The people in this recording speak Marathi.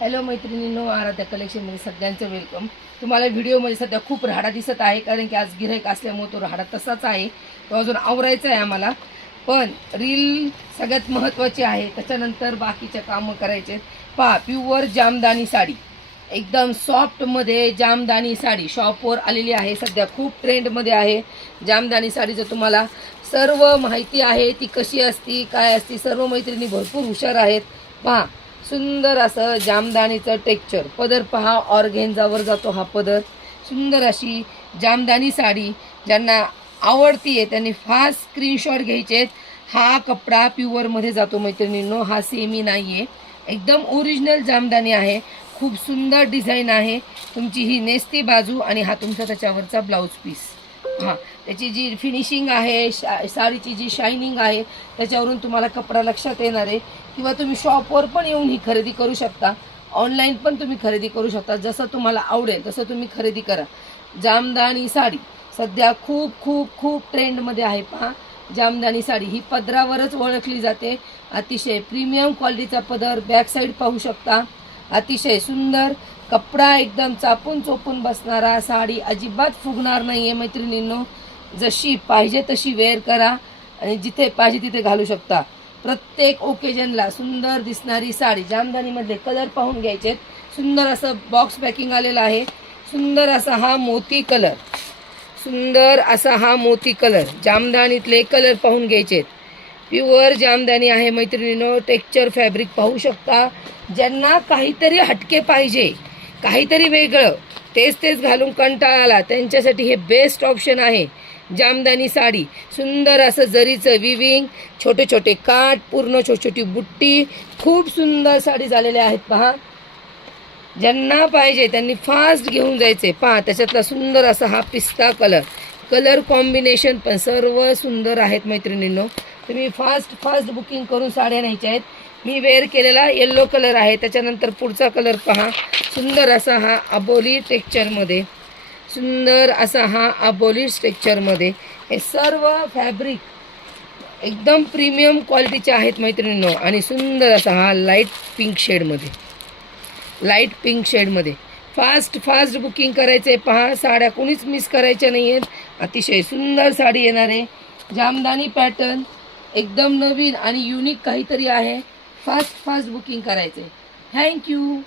हॅलो मैत्रिणींनो, आराध्या कलेक्शनमध्ये सगळ्यांचं वेलकम। तुम्हाला व्हिडिओमध्ये सध्या खूप राडा दिसत आहे, कारण की आज गिऱ्हाईक असल्यामुळे तो राडा तसाच आहे, तो अजून आवरायचा आहे आम्हाला। पण रील सगळ्यात महत्त्वाची आहे, त्याच्यानंतर बाकीचे कामं करायचे। पहा, प्युअर जामदानी साडी, एकदम सॉफ्टमध्ये जामदानी साडी शॉपवर आलेली आहे। सध्या खूप ट्रेंडमध्ये आहे जामदानी साडीचं। तुम्हाला सर्व माहिती आहे, ती कशी असती काय असती, सर्व मैत्रिणी भरपूर हुशार आहेत। पहा, सुंदर असं जामदानीचं टेक्स्चर, पदर पहा, ऑर्गेन्झावर जातो हा पदर। सुंदर अशी जामदानी साडी ज्यांना आवडतीये त्यांनी फास्ट स्क्रीनशॉट घ्यायचे। हा कपडा प्युअरमध्ये जातो मैत्रिणींनो, हा सेमी नाही आहे, एकदम ओरिजिनल जामदानी आहे। खूप सुंदर डिझाईन आहे। तुमची ही नेसती बाजू आणि हा तुमचा त्याच्यावरचा ब्लाऊज पीस। हां, त्याची जी फिनिशिंग आहे, साडीची जी शायनिंग आहे, त्याच्यावरून तुम्हाला कपडा लक्षात येणार आहे। किंवा तुम्ही शॉपवर पण येऊन ही खरेदी करू शकता, ऑनलाईन पण तुम्ही खरेदी करू शकता, जसं तुम्हाला आवडेल तसं तुम्ही खरेदी करा। जामदानी साडी सध्या खूप खूप खूप ट्रेंडमध्ये आहे। पहा, जामदानी साडी ही पदरावरच ओळखली जाते। अतिशय प्रीमियम क्वालिटीचा पदर, बॅक साईड पाहू शकता, अतिशय सुंदर कपडा, एकदम चापून चोपून बसणारा, साडी अजिबात फुगणार नाही आहे मैत्रिणींनो। जशी पाहिजे तशी वेअर करा आणि जिथे पाहिजे तिथे घालू शकता। प्रत्येक ओकेजनला सुंदर दिसणारी साडी। जामदानीमधले कलर पाहून घ्यायचे। सुंदर असं बॉक्स पॅकिंग आलेलं आहे। सुंदर असा हा मोती कलर, सुंदर असा हा मोती कलर, जामदानीतले कलर पाहून घ्यायचे। प्युअर जामदानी आहे मैत्रिणींनो। टेक्स्चर फॅब्रिक पाहू शकता। ज्यांना काहीतरी हटके पाहिजे, काहीतरी वेगळं, तेच तेच घालून कंटाळा आला, त्यांच्यासाठी हे बेस्ट ऑप्शन आहे जामदानी साडी। सुंदर असं जरीचं विविंग, छोटे छोटे काठ, पूर्ण छोटी छोटी बुट्टी, खूप सुंदर साडी झालेल्या आहेत। पहा, ज्यांना पाहिजे त्यांनी फास्ट घेऊन जायचे। पहा, त्याच्यातला सुंदर असा हा पिस्ता कलर, कलर कॉम्बिनेशन पण सर्व सुंदर आहेत मैत्रिणींनो। तुम्ही फास्ट बुकिंग करून साड्या न्यायच्या आहेत। मी वेअर केलेला येल्लो कलर आहे। त्याच्यानंतर पुढचा कलर पहा, सुंदर असा हा अबोली टेक्स्चरमध्ये, सुंदर असा हा अबोली टेक्स्चरमध्ये। हे सर्व फॅब्रिक एकदम प्रीमियम क्वालिटीचे आहेत मैत्रिणींनो। आणि सुंदर असा हा लाईट पिंक शेडमध्ये, लाईट पिंक शेडमध्ये फास्ट बुकिंग करायचे। पहा, साड्या कोणीच मिस करायच्या नाही आहेत। अतिशय सुंदर साडी येणार आहे, जामदानी पॅटर्न, एकदम नवीन आणि युनिक काहीतरी आहे। फास्ट बुकिंग करायचे। थँक्यू।